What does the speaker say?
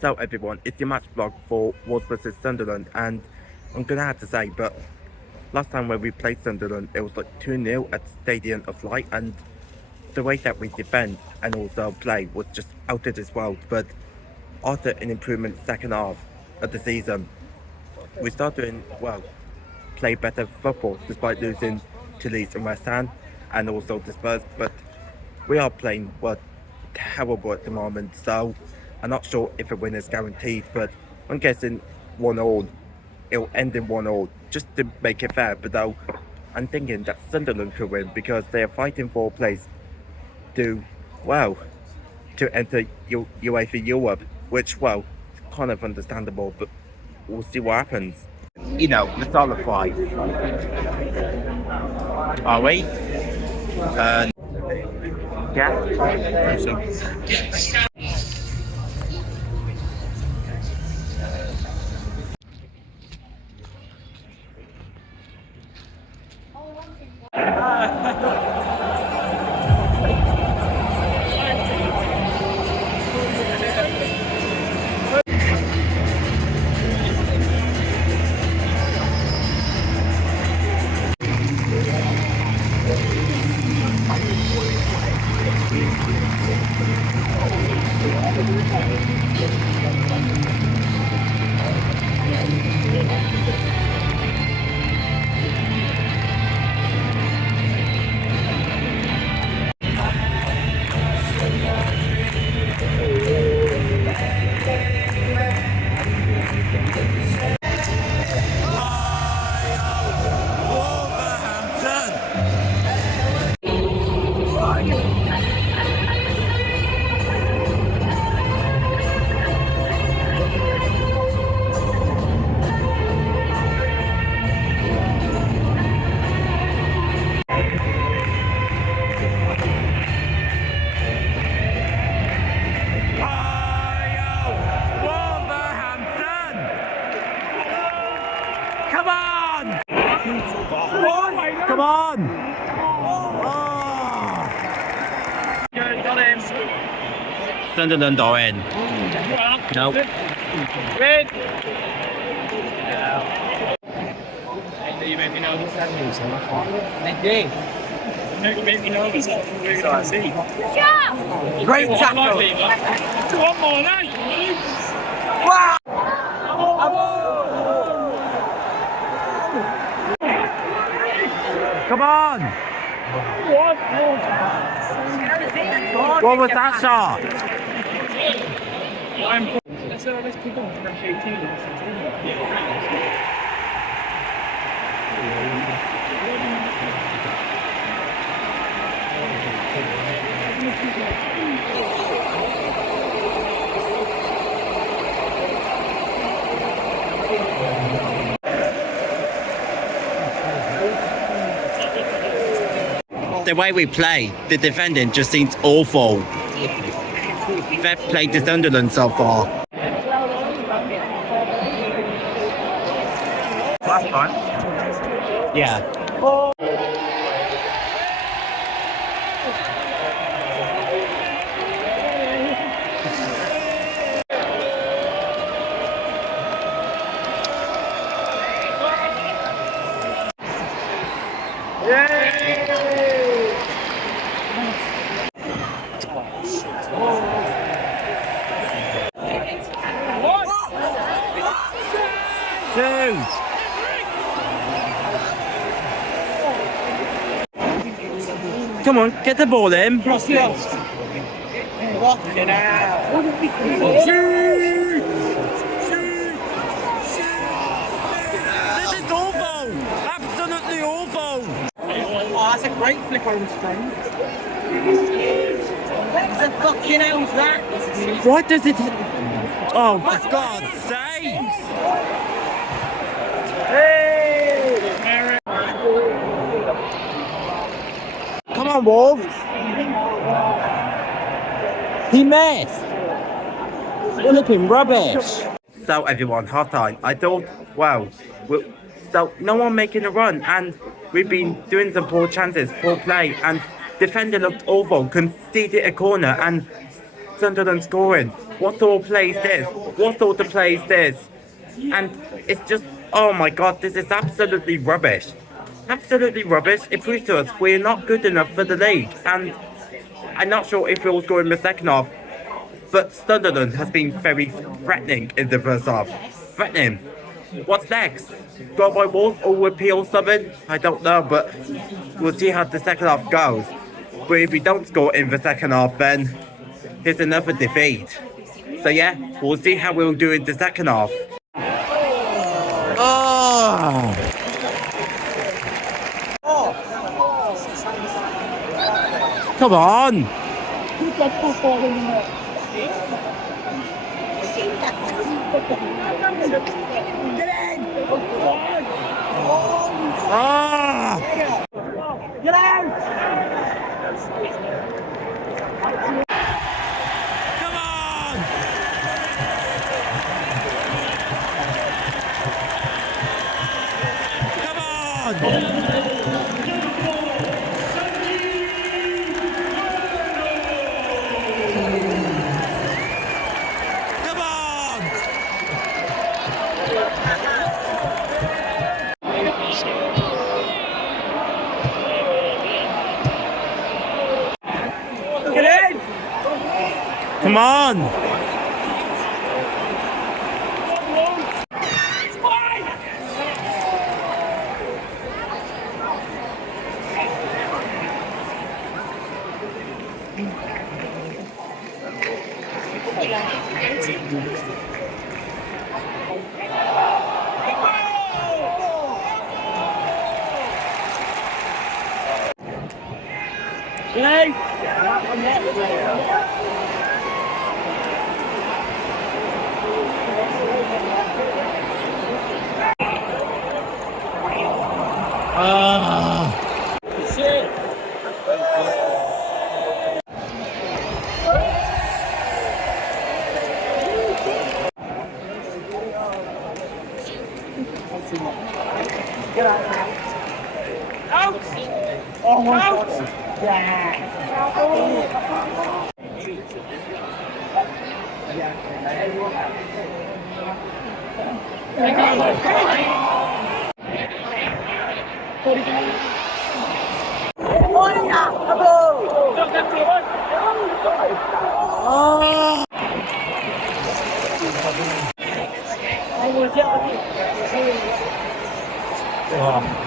So everyone, it's the match vlog for Wolves vs Sunderland, and I'm gonna have to say, but last time when we played Sunderland, it was like 2-0 at Stadium of Light, and the way that we defend and also play was just out of this world. But after an improvement second half of the season, we started doing well, play better football despite losing to Leeds and West Ham, and also to Spurs. But we are playing terrible at the moment, so I'm not sure if a win is guaranteed, but I'm guessing 1-1. It'll end in 1-1 just to make it fair. But though I'm thinking that Sunderland could win because they are fighting for a place to enter UEFA Europe, which kind of understandable, but we'll see what happens. You know, let's all fight. Are we? Yeah. Come on! Come on! Got him. Sunderland are in. No. Win! You made me nervous. I did. You made me nervous. I see. Great tackle! One more night! Wow! Come on! What was that shot? Let's pick on fresh 18. The way we play, the defending just seems awful. They've played the Sunderland so far. Last time? Yeah. Dude! Come on, get the ball in. Cross lost. Fucking hell. This is awful! Absolutely awful! Oh, that's a great flick on screen. What the fucking hell's that? What does it... Oh, for God's sake! Hey! Come on, Wolves! He missed! Flipping rubbish! So everyone, half time. I thought, so no one making a run, and we've been doing some poor chances, poor play, and defender looked awful, conceded a corner, and Sunderland scoring. What sort of play is this? What sort of play is this? And it's just, oh my god, this is absolutely rubbish. Absolutely rubbish. It proves to us we're not good enough for the league. And I'm not sure if it will score in the second half, but Sunderland has been very threatening in the first half. Threatening. What's next? Go by Wolves or repeal something? I don't know, but we'll see how the second half goes. But if we don't score in the second half, then it's another defeat. So yeah, we'll see how we'll do in the second half. Oh! Come on! Ah! Get out! Come on! Come on! Come on! Get in! Come on! Play! Ah! Shit! Get out! Out! Oh my God! Oh!